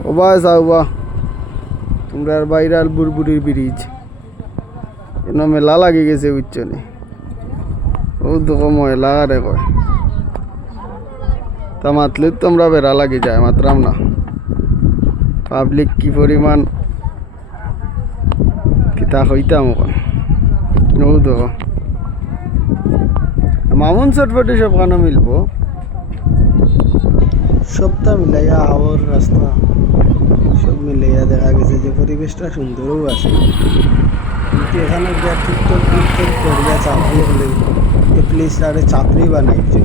ও বা যাও বা তোমরা আর বাইরাল বুড়বুড়ির ব্রিজ এনে মেলা লাগি গেছে বুঝছনি ও দেখো ময়লা আরে কয় তা মাতলে তোমরা বেড়া লাগি যায় মাত্রাম না পাবলিক কি পরিমাণ কিতা হইতাম ওখান ও দেখো মামুন চটপটি সব কেন মিলবো সবটা মিলাইয়া আওয়ার রাস্তা সব মিলাইয়া দেখা গেছে যে পরিবেশটা সুন্দরও আছে কিন্তু এখানে গিয়া টিকটক টিকটক করিয়া চাপড়ি হলে এই প্লেসটারে চাপড়ি বানাইছে